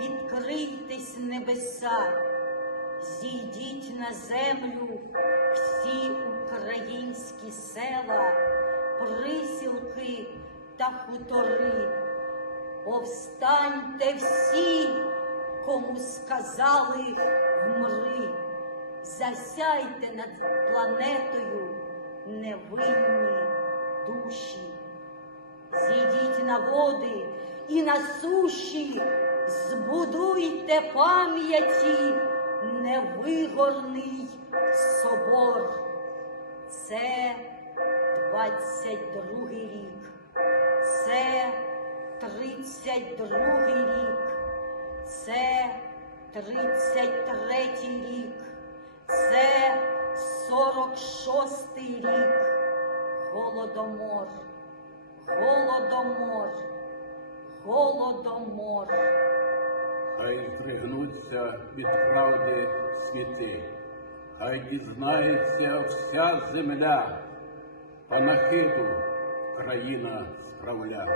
скрізь небеса, зійдіть на землю всі українські села, присілки та хутори. Повстаньте всі, кому сказали вмри, засяйте над планетою невинні душі. Зійдіть на води і на суші, збудуйте пам'яті невигорний собор. Це 22 рік, це 32 рік, це 33 рік, це 46 рік. Голодомор, голодомор, голодомор. Хай здригнуться від правди світи, хай дізнається вся земля, панахиду країна справля.